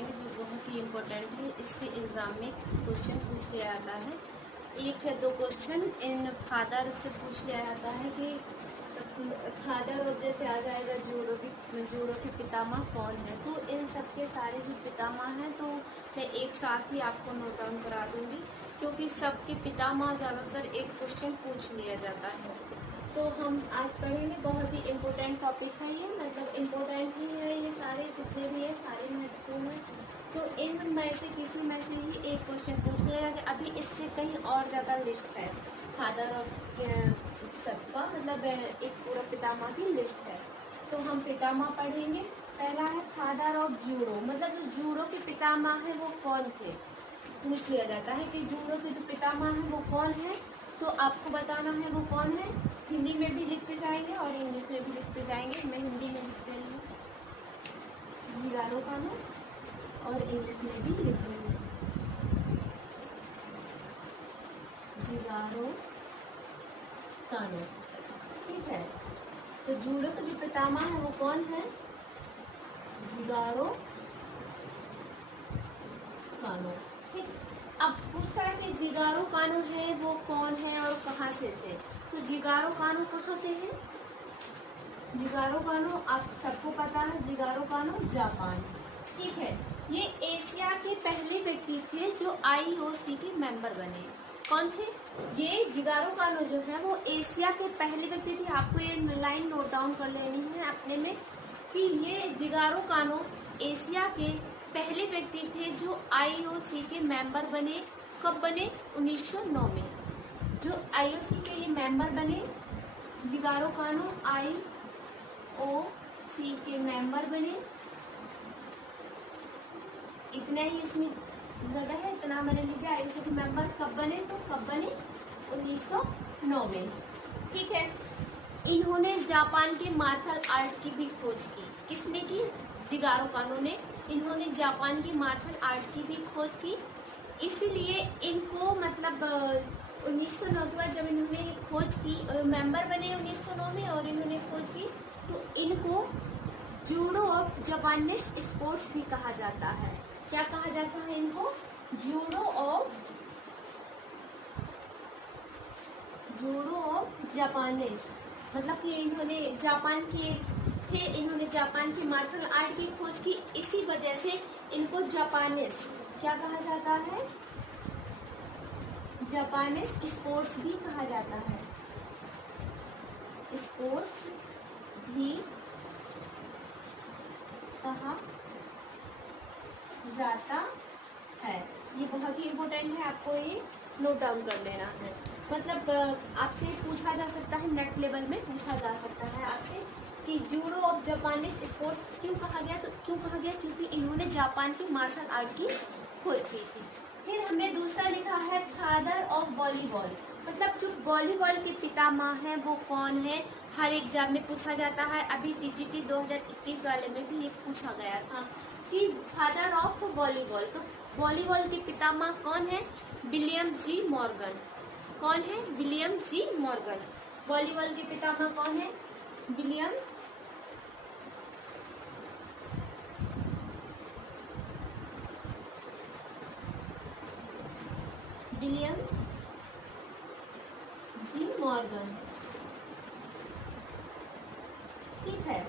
जाएंगे जो बहुत ही इम्पोर्टेंट है। इससे एग्ज़ाम में क्वेश्चन पूछ लिया जाता है, एक या दो क्वेश्चन इन फादर से पूछ लिया जाता है कि फादर और जैसे आ जाएगा जूडो के पितामह कौन है। तो इन सब के सारे जो पितामह हैं तो मैं एक साथ ही आपको नोट डाउन करा दूंगी, क्योंकि सबके पितामह ज़्यादातर एक क्वेश्चन पूछ लिया जाता है। तो हम आज पढ़ेंगे, बहुत ही इम्पोर्टेंट टॉपिक है ये, मतलब इम्पोर्टेंट ही है ये सारे जितने भी है सारे महत्वपूर्ण हैं। तो इन में से किसी में से ही एक क्वेश्चन पूछ लिया जाएगा। अभी इससे कहीं और ज़्यादा लिस्ट है फादर ऑफ सबका, मतलब एक पूरा पितामह की लिस्ट है। तो हम पितामह पढ़ेंगे। पहला है फादर ऑफ जूडो, मतलब जो जूडो के पितामह है वो कौन थे, पूछ लिया जाता है कि जूडो के जो पितामह है वो कौन है। तो आपको बताना है वो कौन है। हिंदी में भी लिखते जाएंगे और इंग्लिश में भी लिखते जाएंगे। मैं हिंदी में लिख रही हूँ जिगारो कानो, और इंग्लिश में भी लिख रही हूँ जिगारो कानो। ठीक है, तो जूडो का जो पितामह है वो कौन है, जिगारो कानो। ठीक, अब पूछता है कि जिगारो कानो है वो कौन है और कहाँ से थे। तो जिगारो कानो कहाँ के हैं, जिगारो कानो आप सबको पता है, जिगारो कानो जापान। ठीक है, ये एशिया के पहले व्यक्ति थे जो IOC के मेंबर बने। कौन थे ये, जिगारो कानो जो है वो एशिया के पहले व्यक्ति थे। आपको ये लाइन नोट डाउन कर लेनी है अपने में कि ये जिगारो कानो एशिया के पहले व्यक्ति थे जो IOC के मेंबर बने। कब बने, 1909 में। जो IOC के लिए मेंबर बने, जिगारो कानो IOC के मेंबर बने। इतना ही इसमें जगह है, इतना मैंने लिखा। IOC के मेंबर कब बने, तो कब बने, 1909 में। ठीक है, इन्होंने जापान के मार्शल आर्ट की भी खोज की। किसने की, जिगारो कानो ने। इन्होंने जापान की मार्शल आर्ट की भी खोज की, इसलिए इनको मतलब 1909 के बाद जब इन्होंने खोज की, मेंबर बने 1909 में और इन्होंने खोज की, तो इनको जूडो ऑफ जापानीज स्पोर्ट्स भी कहा जाता है। क्या कहा जाता है इनको, जूडो ऑफ जापानीज, मतलब कि इन्होंने जापान के थे, इन्होंने जापान की मार्शल आर्ट की खोज की, इसी वजह से इनको जापानीज क्या कहा जाता है, जापानीज स्पोर्ट्स भी कहा जाता है, स्पोर्ट्स भी कहा जाता है। ये बहुत ही इम्पोर्टेंट है, आपको ये नोट डाउन कर लेना है। मतलब आपसे पूछा जा सकता है, नेट लेवल में पूछा जा सकता है आपसे कि जूडो ऑफ जापानीज स्पोर्ट्स क्यों कहा गया। तो क्यों कहा गया, क्योंकि इन्होंने जापान की मार्शल आर्ट की खोज की थी। फिर हमने दूसरा लिखा है फादर ऑफ वॉलीबॉल, मतलब जो वॉलीबॉल के पितामह हैं वो कौन है। हर एग्जाम में पूछा जाता है, अभी TGT 2021 वाले में भी ये पूछा गया था कि फादर ऑफ वॉलीबॉल, तो वॉलीबॉल के पितामह कौन है, विलियम जी मॉर्गन। कौन है, विलियम जी मॉर्गन। वॉलीबॉल के पितामह कौन है, विलियम जी मॉर्गन। ठीक है,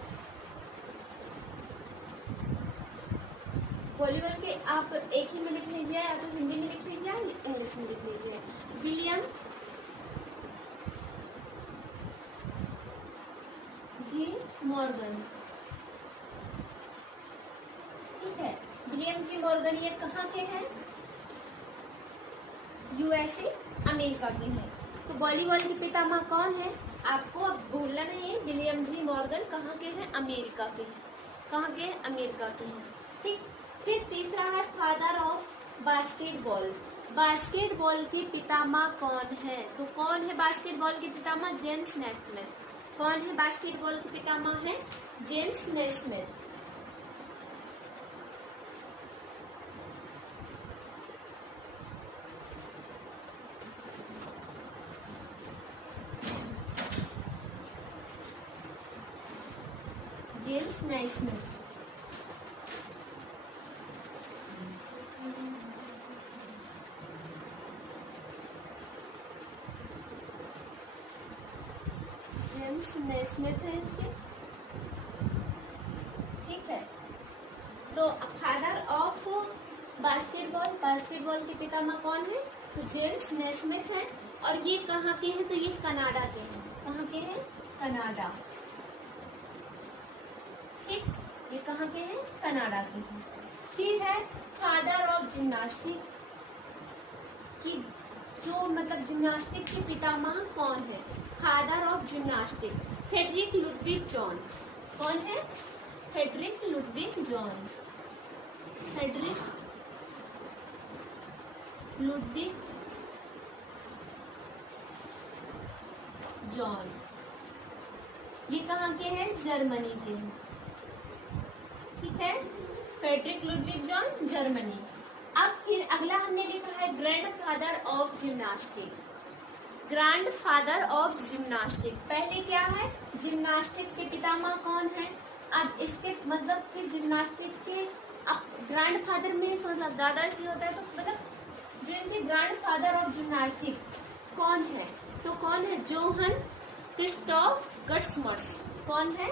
वॉलीबॉल के आप एक ही में लिख लीजिए, या तो हिंदी में लिख लीजिए या इंग्लिश में लिख लीजिए, विलियम जी मॉर्गन। ठीक है, विलियम जी मॉर्गन ये कहाँ के हैं, USA अमेरिका के हैं। तो वॉलीबॉल के पितामह कौन है, आपको अब भूलना नहीं है, विलियम जी मॉर्गन कहाँ के हैं, अमेरिका के हैं। कहाँ के हैं, अमेरिका के हैं। ठीक, फिर तीसरा है फादर ऑफ बास्केटबॉल। बास्केटबॉल के पितामह कौन है, तो कौन है बास्केटबॉल के पितामह, जेम्स नेस्मिथ। कौन है बास्केटबॉल के पितामह है, James Naismith. James Naismith. James Naismith है इसके, ठीक है। तो फादर ऑफ बास्केटबॉल के पितामह कौन है? तो जेम्स नेस्मिथ है। और ये कहाँ के हैं? तो ये कनाडा के हैं। कहाँ के हैं? कनाडा, ठीक। ये कहाँ के हैं? कनाडा के हैं। फिर है फादर ऑफ जिम्नास्टिक, कि जो मतलब जिम्नास्टिक के पितामह कौन है? Father of gymnastic Friedrich Ludwig Jahn. कौन है? Friedrich Ludwig Jahn. Friedrich Ludwig Jahn, ये कहाँ के हैं? जर्मनी के हैं, ठीक है। Friedrich Ludwig Jahn, Germany. अब फिर अगला हमने लिखा है grandfather of gymnastic. Grandfather of gymnastic, पहले क्या है? जिम्नास्टिक के पितामह कौन है? अब इसके मतलब कि जिम्नास्टिक के अब ग्रैंडफादर में मतलब दादाजी होता है, तो मतलब जो इनके ग्रैंडफादर ऑफ जिम्नास्टिक कौन है? तो कौन है? Johann Christoph GutsMuths. कौन है?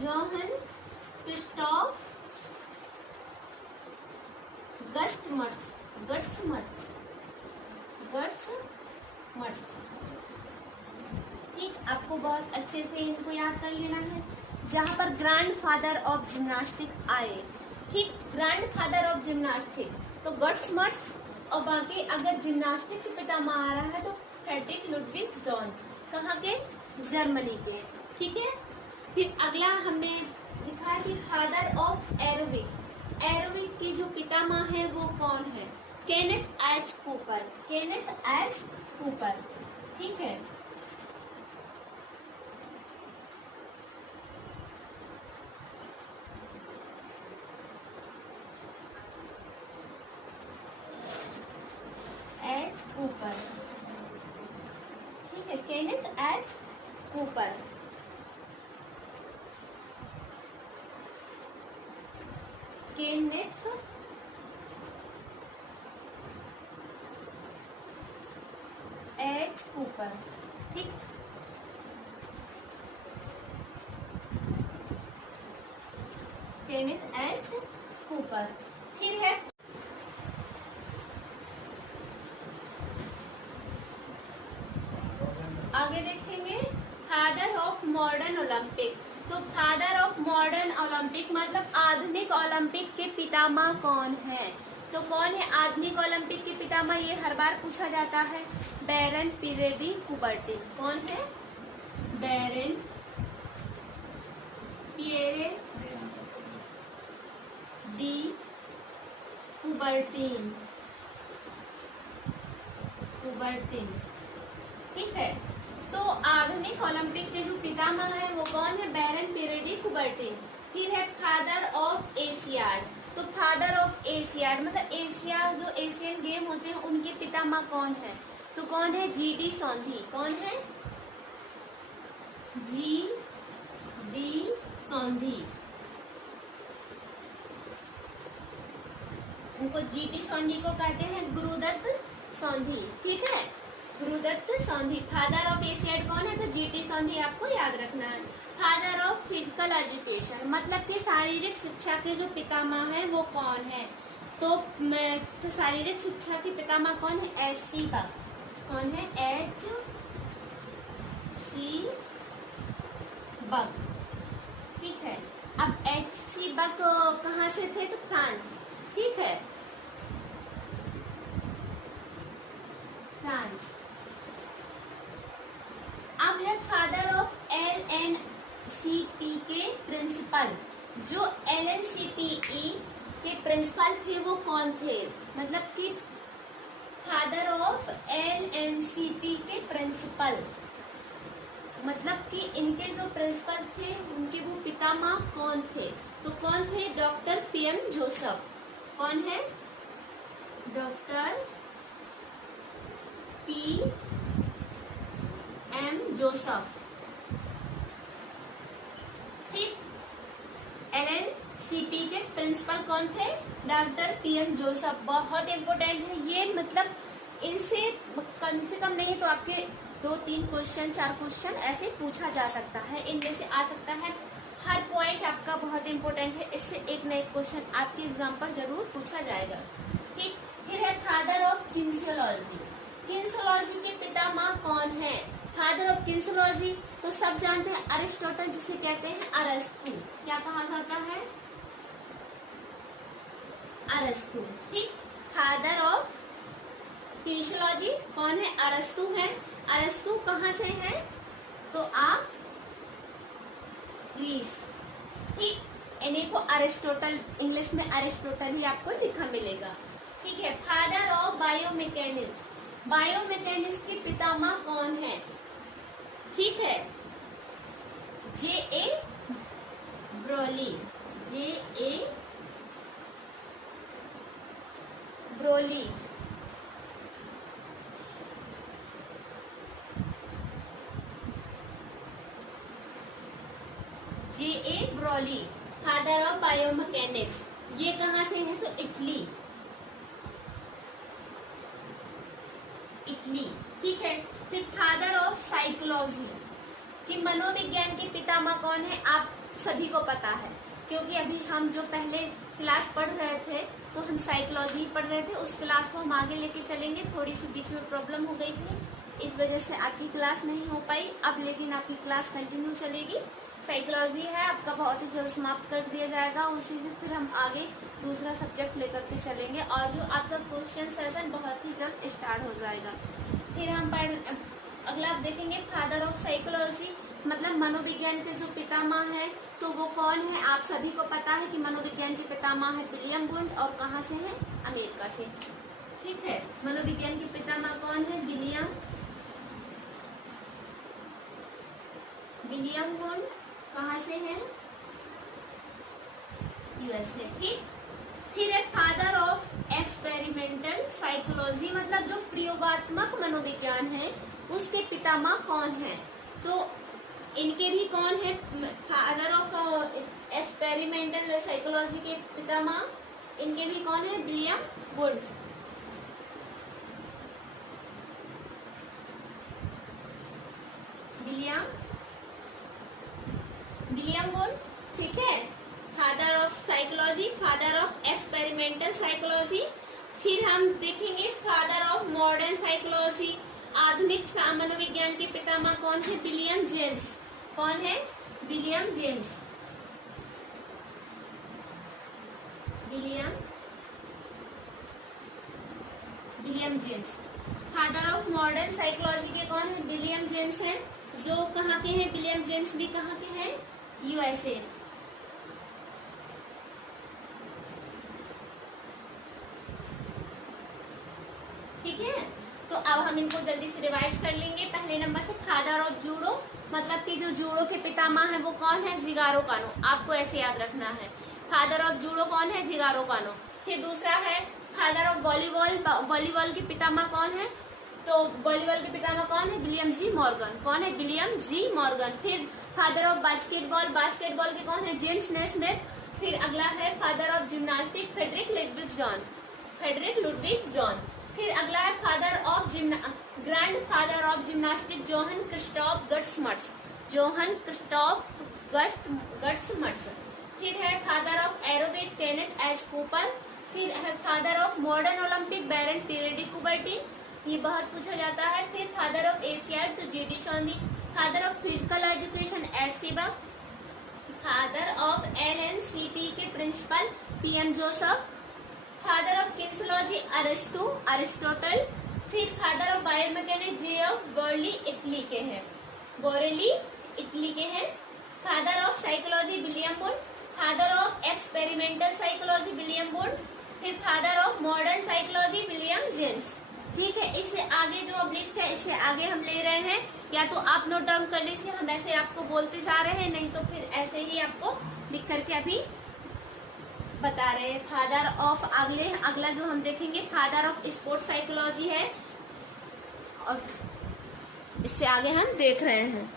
Johann Christoph GutsMuths. ठीक, आपको बहुत अच्छे से इनको याद कर लेना है। जहाँ पर ग्रैंडफादर ऑफ जिम्नास्टिक आए, ठीक, ग्रैंडफादर ऑफ जिम्नास्टिक तो गट्समर्स, और बाकी अगर जिम्नास्टिक के पितामह आ रहा है तो फ्रेडरिक लुडविग जॉन, कहाँ के? जर्मनी के, ठीक है। फिर अगला हमने लिखा है कि फादर ऑफ एरोविक। एरोविक की जो पितामह है वो कौन है? Kenneth H Cooper. Kenneth H Cooper, ठीक है। एच कूपर, ठीक है, Kenneth H Cooper. Kenneth H Cooper, ठीक। Kenneth H Cooper. फिर है आगे देखेंगे फादर ऑफ मॉडर्न ओलंपिक। तो फादर ऑफ मॉडर्न ओलंपिक मतलब आधुनिक ओलंपिक के पितामह कौन है? तो कौन है आधुनिक ओलंपिक के पितामह? ये हर बार पूछा जाता है। बैरन पियरे डी कुबर्टिन। कौन है? बैरन पियरे डी कुबर्टिन। ठीक है। तो आधुनिक ओलंपिक के जो पितामह है वो कौन है? बैरन पियरे डी कुबर्टिन। फिर है फादर ऑफ एशियाड। तो फादर ऑफ एशियाड मतलब एशिया जो एशियन गेम होते हैं उनके पितामह कौन है? तो कौन है? जी.डी. सौंधी। कौन है? जी.डी. सौंधी। उनको जी.डी. सौंधी को कहते हैं गुरुदत्त सौंधी। ठीक है, गुरुदत्त सौंधी। फादर ऑफ एशियाड कौन है? तो जी.टी. सौंधी आपको याद रखना है। फादर ऑफ फिजिकल एजुकेशन मतलब कि शारीरिक शिक्षा के जो पितामह है वो कौन है? तो शारीरिक शिक्षा के पितामह कौन है? एच.सी. बक। कौन है? एच.सी. बक। ठीक है। अब एच.सी. बक कहाँ से थे? तो फ्रांस। ठीक है, फ्रांस। अब है फादर ऑफ एलएनसीपी के प्रिंसिपल। जो एलएनसीपीई के प्रिंसिपल थे वो कौन थे? मतलब कि फादर ऑफ एलएनसीपी के प्रिंसिपल मतलब कि इनके जो प्रिंसिपल थे उनके वो पितामह कौन थे? तो कौन थे? Doctor PM Joseph. कौन है? Doctor PM Joseph. ठीक, एलएनसीपी के प्रिंसिपल कौन थे? Doctor PM Joseph. बहुत इंपॉर्टेंट है ये, मतलब इनसे कम से कम नहीं तो आपके 2-3 क्वेश्चन 4 क्वेश्चन ऐसे पूछा जा सकता है, इनमें से आ सकता है। हर पॉइंट आपका बहुत इंपॉर्टेंट है, इससे एक न एक क्वेश्चन आपके एग्जाम पर जरूर पूछा जाएगा। ठीक, फिर है फादर ऑफ किन्सियोलॉजी। किन्सियोलॉजी के पितामह कौन है? फादर ऑफ किन्सियोलॉजी तो सब जानते हैं, अरिस्टोटल, जिसे कहते हैं अरस्तु। क्या कहा जाता है? अरस्तु। ठीक, फादर ऑफ किन्सियोलॉजी कौन है? अरस्तु है। अरस्तु कहाँ से है? तो आप ग्रीस। ठीक, इन्हीं को अरिस्टोटल, इंग्लिश में अरिस्टोटल ही आपको लिखा मिलेगा। ठीक है, फादर ऑफ बायोमैकेनिक्स। बायोमैकेनिक्स के पितामह कौन है? ठीक है, J.A. Broly. J.A. Broly. J.A. Broly, father of biomechanics. ये कहाँ से है? तो इटली। इटली। ठीक है, फिर फादर ऑफ साइकोलॉजी कि मनोविज्ञान के पितामह कौन है? आप सभी को पता है, क्योंकि अभी हम जो पहले क्लास पढ़ रहे थे तो हम साइकोलॉजी पढ़ रहे थे, उस क्लास को हम आगे लेके चलेंगे। थोड़ी सी बीच में प्रॉब्लम हो गई थी, इस वजह से आपकी क्लास नहीं हो पाई अब, लेकिन आपकी क्लास कंटिन्यू चलेगी। साइकोलॉजी है आपका, बहुत ही जल्द समाप्त कर दिया जाएगा, उसी से फिर हम आगे दूसरा सब्जेक्ट लेकर के चलेंगे, और जो आपका क्वेश्चन सेशन बहुत ही जल्द स्टार्ट हो जाएगा। फिर हम अगला आप देखेंगे फादर ऑफ साइकोलॉजी, मतलब मनोविज्ञान के जो पितामह है तो वो कौन है? आप सभी को पता है कि मनोविज्ञान के पितामह है विलियम वुंड, और कहाँ से है? अमेरिका से। ठीक है, मनोविज्ञान के पितामह कौन है? William wound. कहाँ से है? यूएसए। ठीक, फिर है फादर ऑफ एक्सपेरिमेंटल साइकोलॉजी, मतलब जो प्रयोगात्मक मनोविज्ञान है उसके पितामह कौन है? तो इनके भी कौन है? फादर ऑफ एक्सपेरिमेंटल साइकोलॉजी के पितामह इनके भी कौन है? William wound. William wound. ठीक है, father of psychology, father of experimental psychology. फिर हम देखेंगे फादर ऑफ मॉडर्न साइकोलॉजी, आधुनिक मनोविज्ञान के पितामह कौन है? William James. कौन है? William James. William James. Father of modern psychology के कौन है? विलियम जेम्स है। जो कहाँ के हैं? विलियम जेम्स भी कहाँ के हैं? यूएसए। ठीक है, तो अब हम इनको जल्दी से रिवाइज कर लेंगे। पहले नंबर से फादर ऑफ जूडो, मतलब कि जो जूडो के पितामह है वो कौन है? जिगारो कानो। आपको ऐसे याद रखना है, फादर ऑफ जूडो कौन है? जिगारो कानो। फिर दूसरा है फादर ऑफ वॉलीबॉल, वॉलीबॉल के पितामह कौन है? तो वॉलीबॉल के पितामह कौन है? William G Morgan. कौन है? William G Morgan. फिर फादर ऑफ बास्केटबॉल, बास्केटबॉल के कौन है? James Naismith. फिर अगला है father of gymnastic, Friedrich Ludwig Jahn. फिर अगला है father of grand father of gymnastic, Johann Christoph GutsMuths. फिर है father of aerobic, Kenneth H Cooper. फिर है father of modern Olympic, Baron Pierre de Coubertin, ये बहुत पूछा जाता है। फिर फादर ऑफ एशियाड, तो GD Sondhi. Father of physical education, S Seebach. Father of LNCP के principal, PM Joseph. Father of kinesiology, Aristotle. फिर father of biomechanics, J.F. Borelli, Italy के हैं। Father of psychology, William Wundt. Father of experimental psychology, William Wundt. फिर father of modern psychology, William James. ठीक है, इससे आगे जो अब लिस्ट है इससे आगे हम ले रहे हैं, या तो आप नोट डाउन कर लीजिए, हम ऐसे आपको बोलते जा रहे हैं, नहीं तो फिर ऐसे ही आपको लिख करके अभी बता रहे हैं। फादर ऑफ अगला जो हम देखेंगे फादर ऑफ स्पोर्ट्स साइकोलॉजी है, और इससे आगे हम देख रहे हैं।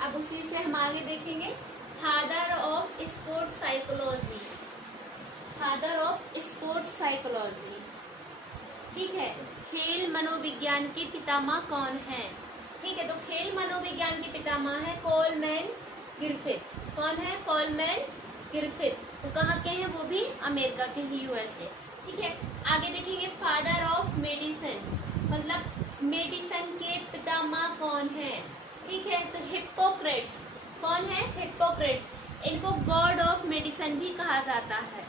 अब उसी से हम आगे देखेंगे father of sports psychology. Father of sports psychology. ठीक है, खेल मनोविज्ञान के पितामह कौन है? ठीक है, तो खेल मनोविज्ञान के पितामह है कोलमैन ग्रिफिथ। कौन है? Coleman Griffith. वो कहाँ के हैं? वो भी अमेरिका के ही, यूएसए। ठीक है, आगे देखेंगे फादर ऑफ मेडिसिन, मतलब मेडिसिन के पितामह कौन है? ठीक है, तो हिप्पोक्रेट्स। कौन है? हिप्पोक्रेट्स। इनको गॉड ऑफ मेडिसिन भी कहा जाता है।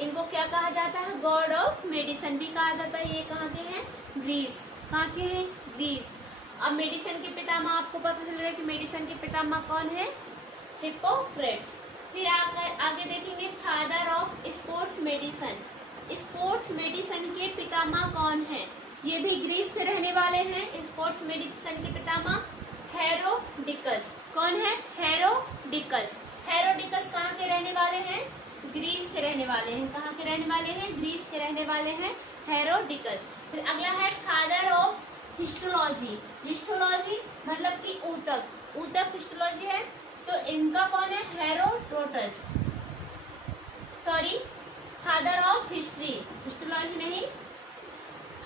इनको क्या कहा जाता है? गॉड ऑफ मेडिसिन भी कहा जाता है। ये कहाँ के हैं? ग्रीस। कहाँ के हैं? ग्रीस। अब मेडिसिन के पितामह आपको पता चल रहा है कि मेडिसिन के पितामह कौन है? हिप्पोक्रेट्स। फिर आगे देखेंगे father of sports medicine. Sports medicine के पितामह कौन है? ये भी ग्रीस के रहने वाले हैं। स्पोर्ट्स मेडिसिन के पितामह हेरोडिकस। कौन है? हेरोडिकस। हेरोडिकस कहाँ के रहने वाले हैं? ग्रीस के रहने वाले हैं। कहाँ के रहने वाले हैं? ग्रीस के रहने वाले हैं हेरोडिकस। फिर अगला है फादर ऑफ हिस्टोलॉजी। हिस्टोलॉजी मतलब कि ऊतक। ऊतक हिस्टोलॉजी है, तो इनका कौन है? Herodotus. Sorry, father of history, histology नहीं,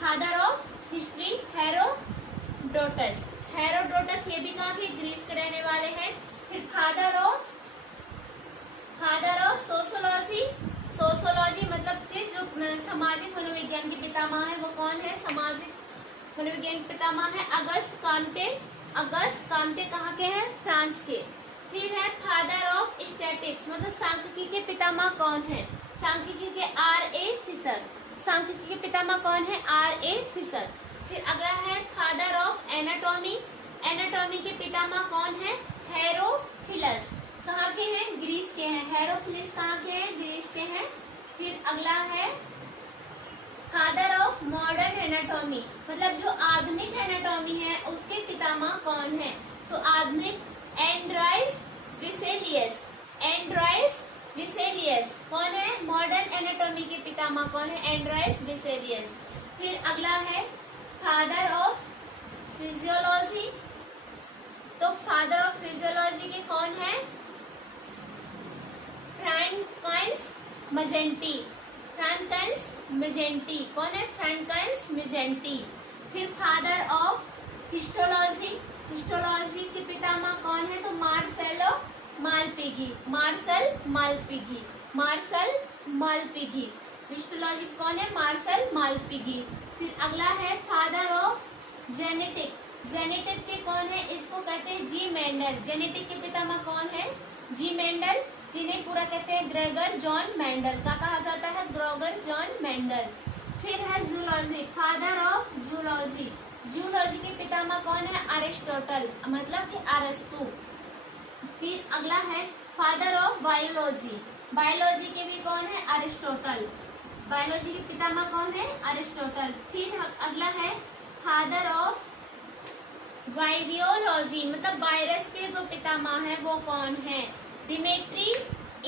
father of history Herodotus. Herodotus ये भी कहाँ के? ग्रीस के रहने वाले हैं। फिर फादर ऑफ सोशियोलॉजी। सोशियोलॉजी मतलब कि जो सामाजिक मनोविज्ञान के पितामह है वो कौन है? सामाजिक मनोविज्ञान के पितामह है अगस्त काम्टे। अगस्त काम्टे कहाँ के हैं? फ्रांस के। फिर है फादर ऑफ स्टैटिक्स, मतलब सांख्यिकी के पितामह कौन है? सांख्यिकी के R.A. फिशर। सांख्यिकी के पितामह कौन है? R.A. फिशर। फिर अगला है फादर ऑफ एनाटॉमी। एनाटॉमी के पितामह कौन है? हेरोफिलस। कहाँ के हैं? ग्रीस के हैं। हेरोफिलस कहाँ के हैं? ग्रीस के हैं। फिर अगला है फादर ऑफ मॉडर्न एनाटॉमी, मतलब जो आधुनिक एनाटॉमी है उसके पितामह कौन है? तो आधुनिक एंड्राइस विसेलियस। एंड्राइस विसेलियस कौन है? मॉडर्न एनाटॉमी के पितामह कौन है? एंड्राइस विसेलियस। फिर अगला है फादर ऑफ फिजियोलॉजी। तो फादर ऑफ फिजियोलॉजी के कौन है? फ्रैंकॉइस मजेंटी। फ्रैंकॉइस मजेंटी कौन है? फ्रैंकॉइस मजेंटी। फिर फादर ऑफ हिस्टोलॉजी। हिस्टोलॉजी के पितामह कौन है? तो मार्सेलो मालपिगी। मार्सल मालपिगी। मार्सल मालपिगी। हिस्टोलॉजी कौन है? मार्सल मालपिगी। फिर अगला है फादर ऑफ जेनेटिक। जेनेटिक के कौन है? इसको कहते हैं जी मेंडल। जेनेटिक के पितामह कौन है? जी मेंडल, जिन्हें पूरा कहते हैं ग्रेगर जॉन मेंडल। का कहा जाता है? Gregor John Mendel. फिर है zoology, father of zoology. Zoology के पितामह कौन है? अरिस्टोटल, मतलब कि अरस्तु। फिर अगला है फादर ऑफ बायोलॉजी। बायोलॉजी के भी कौन है? अरिस्टोटल। बायोलॉजी के पितामह कौन है? अरिस्टोटल। फिर अगला है फादर ऑफ वायरियोलॉजी, मतलब वायरस के जो पितामह है वो कौन है? डिमेट्री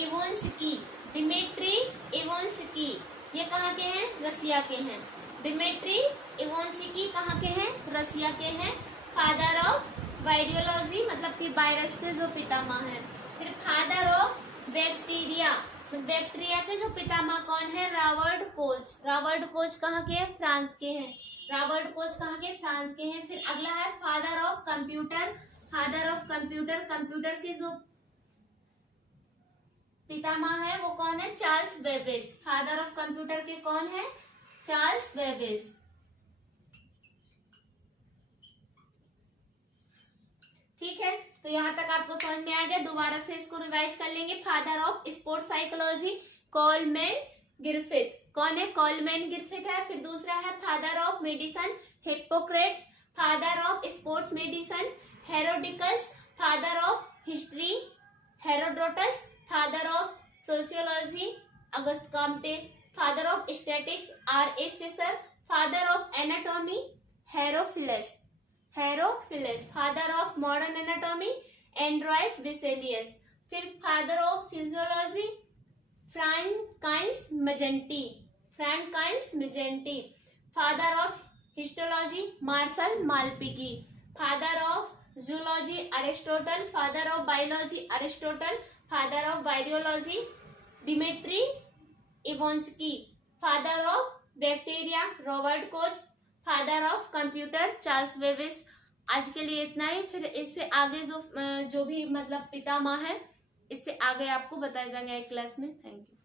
इवोन्स्की। डिमेट्री इवोन्स्की ये कहाँ के हैं? रसिया के हैं। डिमेट्री इवोन्स्की कहाँ के हैं? रसिया के हैं। फादर ऑफ वायरियोलॉजी मतलब कि वायरस के जो पितामह हैं। फिर फादर ऑफ बैक्टीरिया, बैक्टीरिया के जो पितामह कौन है? Robert Koch. रॉबर्ट कोच कहाँ के हैं? फ्रांस के हैं। रॉबर्ट कोच कहाँ के? फ्रांस के हैं। फिर अगला है father of computer. Father of computer, computer के जो पितामह है वो कौन है? Charles Babbage. Father of computer के कौन है? Charles Babbage. ठीक है, तो यहाँ तक आपको समझ में आ गया। दोबारा से इसको रिवाइज कर लेंगे। Father of sports psychology Coleman Griffith. कौन है? कोलमैन ग्रिफिथ है। फिर दूसरा है father of medicine Hippocrates. Father of sports medicine Herodicus. Father of history Herodotus. Father of sociology Auguste Comte. Father of statistics R.A. Fisher. Father of anatomy Herophilus. Herophilus. Father of modern anatomy Andreas Vesalius. फिर father of physiology François Magendie. François Magendie. Father of histology Marcello Malpighi. Father of zoology Aristotle. Father of biology Aristotle. Father of virology Dmitri Ivanovsky, father of bacteria Robert Koch, father of computer Charles Babbage. आज के लिए इतना ही, फिर इससे आगे जो भी मतलब पितामह है, इससे आगे आपको बताए जाएंगे एक क्लास में। Thank you.